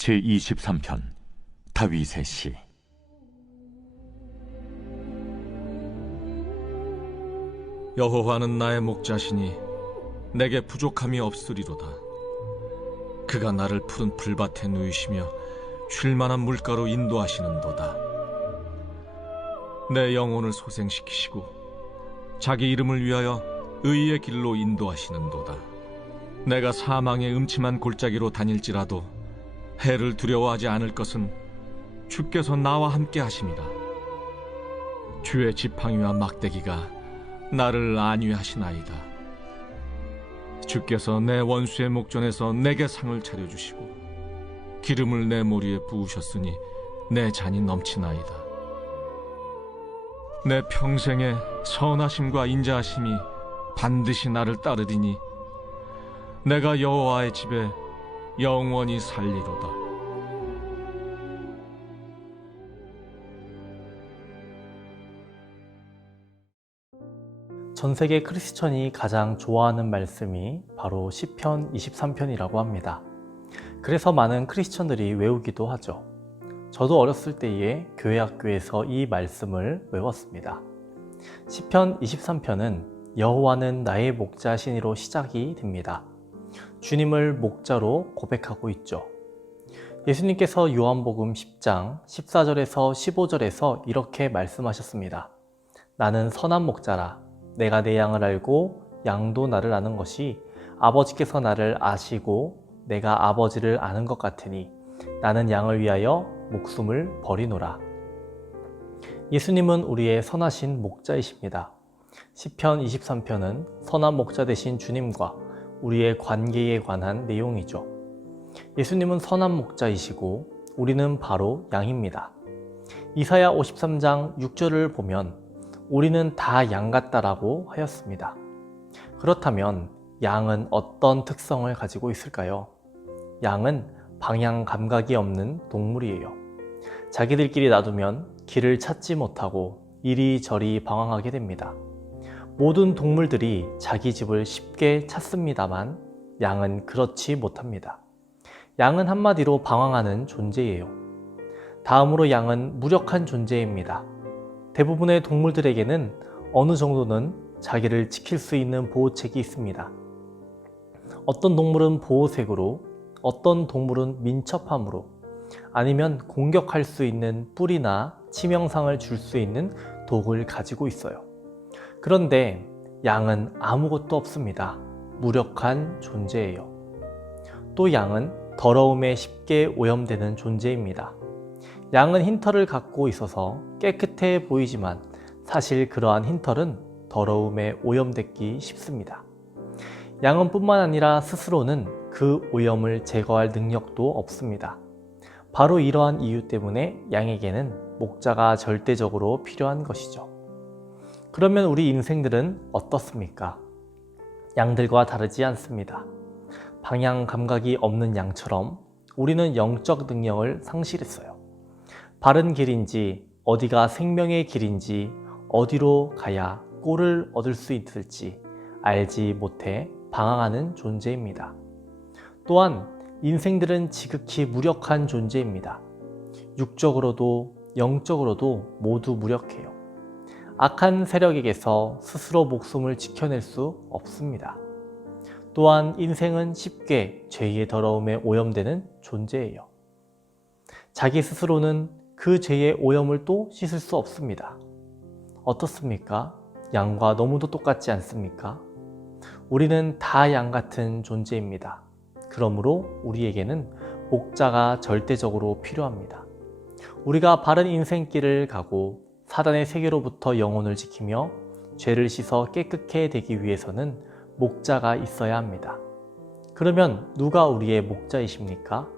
제23편 다윗의 시. 여호와는 나의 목자시니 내게 부족함이 없으리로다. 그가 나를 푸른 풀밭에 누이시며 쉴만한 물가로 인도하시는도다. 내 영혼을 소생시키시고 자기 이름을 위하여 의의 길로 인도하시는도다. 내가 사망의 음침한 골짜기로 다닐지라도 해를 두려워하지 않을 것은 주께서 나와 함께 하심이라. 주의 지팡이와 막대기가 나를 안위하시나이다. 주께서 내 원수의 목전에서 내게 상을 차려주시고 기름을 내 머리에 부으셨으니 내 잔이 넘치나이다. 내 평생에 선하심과 인자하심이 반드시 나를 따르리니 내가 여호와의 집에 영원히 살리로다. 전 세계 크리스천이 가장 좋아하는 말씀이 바로 시편 23편이라고 합니다. 그래서 많은 크리스천들이 외우기도 하죠. 저도 어렸을 때에 교회 학교에서 이 말씀을 외웠습니다. 시편 23편은 여호와는 나의 목자시니로 시작이 됩니다. 주님을 목자로 고백하고 있죠. 예수님께서 요한복음 10장 14절에서 15절에서 이렇게 말씀하셨습니다. 나는 선한 목자라. 내가 내 양을 알고 양도 나를 아는 것이 아버지께서 나를 아시고 내가 아버지를 아는 것 같으니 나는 양을 위하여 목숨을 버리노라. 예수님은 우리의 선하신 목자이십니다. 시편 23편은 선한 목자 되신 주님과 우리의 관계에 관한 내용이죠. 예수님은 선한 목자이시고 우리는 바로 양입니다. 이사야 53장 6절을 보면 우리는 다 양 같다라고 하였습니다. 그렇다면 양은 어떤 특성을 가지고 있을까요? 양은 방향 감각이 없는 동물이에요. 자기들끼리 놔두면 길을 찾지 못하고 이리저리 방황하게 됩니다. 모든 동물들이 자기 집을 쉽게 찾습니다만 양은 그렇지 못합니다. 양은 한마디로 방황하는 존재예요. 다음으로 양은 무력한 존재입니다. 대부분의 동물들에게는 어느 정도는 자기를 지킬 수 있는 보호책이 있습니다. 어떤 동물은 보호색으로, 어떤 동물은 민첩함으로, 아니면 공격할 수 있는 뿔이나 치명상을 줄 수 있는 독을 가지고 있어요. 그런데 양은 아무것도 없습니다. 무력한 존재예요. 또 양은 더러움에 쉽게 오염되는 존재입니다. 양은 흰털을 갖고 있어서 깨끗해 보이지만 사실 그러한 흰털은 더러움에 오염되기 쉽습니다. 양은 뿐만 아니라 스스로는 그 오염을 제거할 능력도 없습니다. 바로 이러한 이유 때문에 양에게는 목자가 절대적으로 필요한 것이죠. 그러면 우리 인생들은 어떻습니까? 양들과 다르지 않습니다. 방향 감각이 없는 양처럼 우리는 영적 능력을 상실했어요. 바른 길인지, 어디가 생명의 길인지, 어디로 가야 꼴을 얻을 수 있을지 알지 못해 방황하는 존재입니다. 또한 인생들은 지극히 무력한 존재입니다. 육적으로도 영적으로도 모두 무력해요. 악한 세력에게서 스스로 목숨을 지켜낼 수 없습니다. 또한 인생은 쉽게 죄의 더러움에 오염되는 존재예요. 자기 스스로는 그 죄의 오염을 또 씻을 수 없습니다. 어떻습니까? 양과 너무도 똑같지 않습니까? 우리는 다 양 같은 존재입니다. 그러므로 우리에게는 목자가 절대적으로 필요합니다. 우리가 바른 인생길을 가고 사단의 세계로부터 영혼을 지키며 죄를 씻어 깨끗해 되기 위해서는 목자가 있어야 합니다. 그러면 누가 우리의 목자이십니까?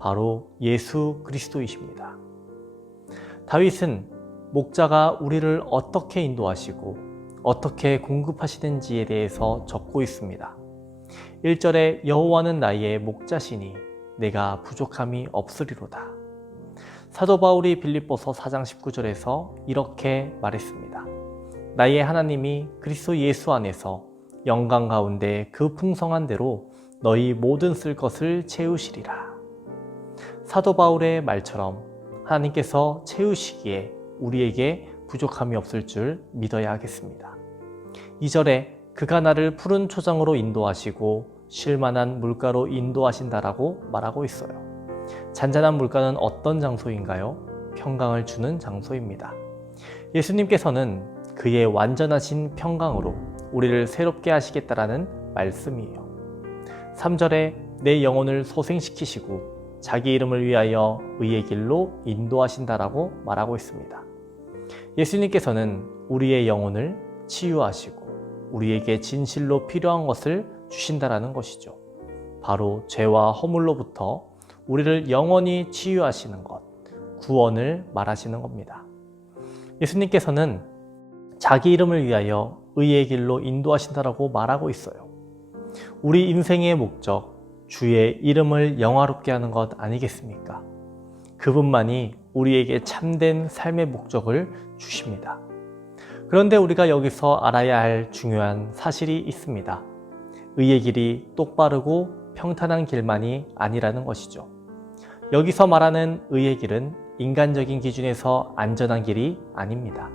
바로 예수 그리스도이십니다. 다윗은 목자가 우리를 어떻게 인도하시고 어떻게 공급하시는지에 대해서 적고 있습니다. 1절에 여호와는 나의 목자시니 내가 부족함이 없으리로다. 사도 바울이 빌립보서 4장 19절에서 이렇게 말했습니다. 나의 하나님이 그리스도 예수 안에서 영광 가운데 그 풍성한 대로 너희 모든 쓸 것을 채우시리라. 사도 바울의 말처럼 하나님께서 채우시기에 우리에게 부족함이 없을 줄 믿어야 하겠습니다. 2절에 그가 나를 푸른 초장으로 인도하시고 쉴만한 물가로 인도하신다라고 말하고 있어요. 잔잔한 물가는 어떤 장소인가요? 평강을 주는 장소입니다. 예수님께서는 그의 완전하신 평강으로 우리를 새롭게 하시겠다라는 말씀이에요. 3절에 내 영혼을 소생시키시고 자기 이름을 위하여 의의 길로 인도하신다라고 말하고 있습니다. 예수님께서는 우리의 영혼을 치유하시고 우리에게 진실로 필요한 것을 주신다라는 것이죠. 바로 죄와 허물로부터 우리를 영원히 치유하시는 것, 구원을 말하시는 겁니다. 예수님께서는 자기 이름을 위하여 의의 길로 인도하신다라고 말하고 있어요. 우리 인생의 목적, 주의 이름을 영화롭게 하는 것 아니겠습니까? 그분만이 우리에게 참된 삶의 목적을 주십니다. 그런데 우리가 여기서 알아야 할 중요한 사실이 있습니다. 의의 길이 똑바르고 평탄한 길만이 아니라는 것이죠. 여기서 말하는 의의 길은 인간적인 기준에서 안전한 길이 아닙니다.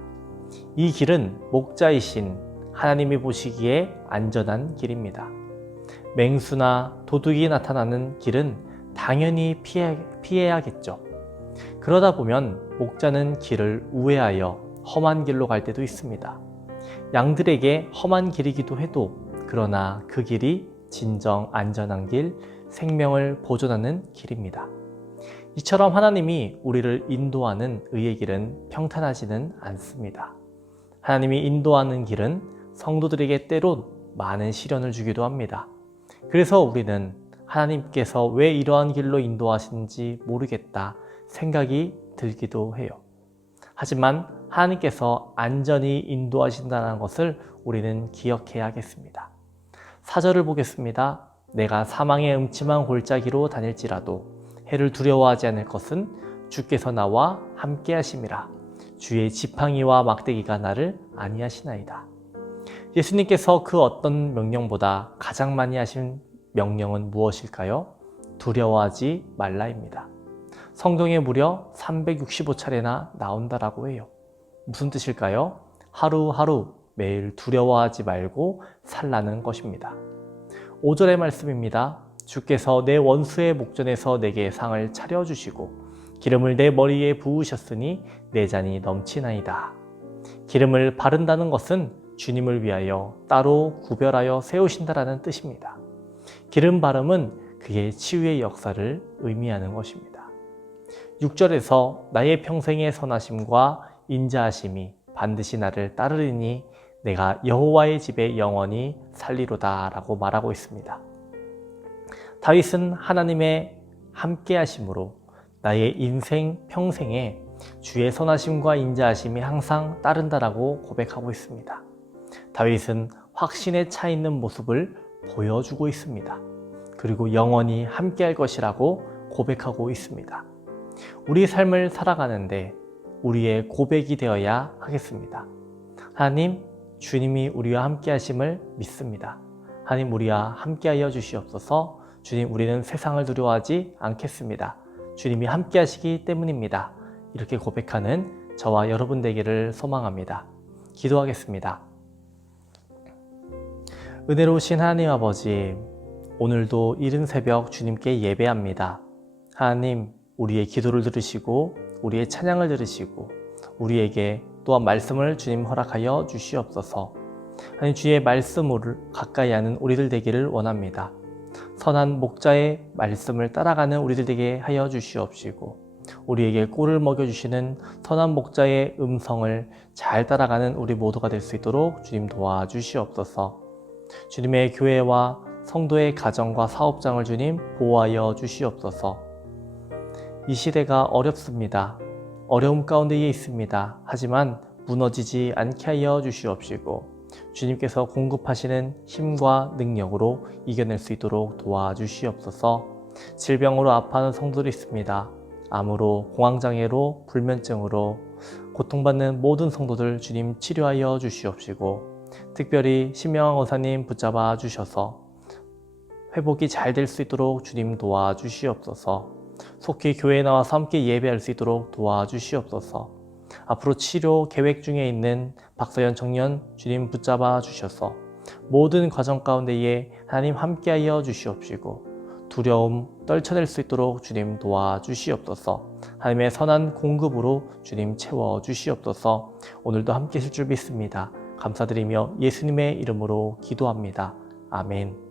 이 길은 목자이신 하나님이 보시기에 안전한 길입니다. 맹수나 도둑이 나타나는 길은 당연히 피해야겠죠. 그러다 보면 목자는 길을 우회하여 험한 길로 갈 때도 있습니다. 양들에게 험한 길이기도 해도 그러나 그 길이 진정 안전한 길, 생명을 보존하는 길입니다. 이처럼 하나님이 우리를 인도하는 의의 길은 평탄하지는 않습니다. 하나님이 인도하는 길은 성도들에게 때론 많은 시련을 주기도 합니다. 그래서 우리는 하나님께서 왜 이러한 길로 인도하시는지 모르겠다 생각이 들기도 해요. 하지만 하나님께서 안전히 인도하신다는 것을 우리는 기억해야겠습니다. 4절을 보겠습니다. 내가 사망의 음침한 골짜기로 다닐지라도 해를 두려워하지 않을 것은 주께서 나와 함께 하심이라. 주의 지팡이와 막대기가 나를 안위하시나이다. 예수님께서 그 어떤 명령보다 가장 많이 하신 명령은 무엇일까요? 두려워하지 말라입니다. 성경에 무려 365차례나 나온다라고 해요. 무슨 뜻일까요? 하루하루 매일 두려워하지 말고 살라는 것입니다. 5절의 말씀입니다. 주께서 내 원수의 목전에서 내게 상을 차려주시고 기름을 내 머리에 부으셨으니 내 잔이 넘치나이다. 기름을 바른다는 것은 주님을 위하여 따로 구별하여 세우신다라는 뜻입니다. 기름 바름은 그의 치유의 역사를 의미하는 것입니다. 6절에서 나의 평생의 선하심과 인자하심이 반드시 나를 따르리니 내가 여호와의 집에 영원히 살리로다 라고 말하고 있습니다. 다윗은 하나님의 함께하심으로 나의 인생 평생에 주의 선하심과 인자하심이 항상 따른다라고 고백하고 있습니다. 다윗은 확신에 차 있는 모습을 보여주고 있습니다. 그리고 영원히 함께할 것이라고 고백하고 있습니다. 우리 삶을 살아가는데 우리의 고백이 되어야 하겠습니다. 하나님, 주님이 우리와 함께하심을 믿습니다. 하나님, 우리와 함께하여 주시옵소서. 주님, 우리는 세상을 두려워하지 않겠습니다. 주님이 함께하시기 때문입니다. 이렇게 고백하는 저와 여러분 되기를 소망합니다. 기도하겠습니다. 은혜로우신 하나님 아버지, 오늘도 이른 새벽 주님께 예배합니다. 하나님, 우리의 기도를 들으시고 우리의 찬양을 들으시고 우리에게 또한 말씀을 주님 허락하여 주시옵소서. 하나님, 주의 말씀을 가까이 하는 우리들 되기를 원합니다. 선한 목자의 말씀을 따라가는 우리들 되게 하여 주시옵시고 우리에게 꿀을 먹여주시는 선한 목자의 음성을 잘 따라가는 우리 모두가 될 수 있도록 주님 도와주시옵소서. 주님의 교회와 성도의 가정과 사업장을 주님 보호하여 주시옵소서. 이 시대가 어렵습니다. 어려움 가운데에 있습니다. 하지만 무너지지 않게 하여 주시옵시고 주님께서 공급하시는 힘과 능력으로 이겨낼 수 있도록 도와주시옵소서. 질병으로 아파하는 성도들이 있습니다. 암으로, 공황장애로, 불면증으로 고통받는 모든 성도들 주님 치료하여 주시옵시고 특별히 신명한 권사님 붙잡아 주셔서 회복이 잘 될 수 있도록 주님 도와주시옵소서. 속히 교회에 나와서 함께 예배할 수 있도록 도와주시옵소서. 앞으로 치료 계획 중에 있는 박서연 청년 주님 붙잡아 주셔서 모든 과정 가운데에 하나님 함께하여 주시옵시고 두려움 떨쳐낼 수 있도록 주님 도와주시옵소서. 하나님의 선한 공급으로 주님 채워주시옵소서. 오늘도 함께 하실 줄 믿습니다. 감사드리며 예수님의 이름으로 기도합니다. 아멘.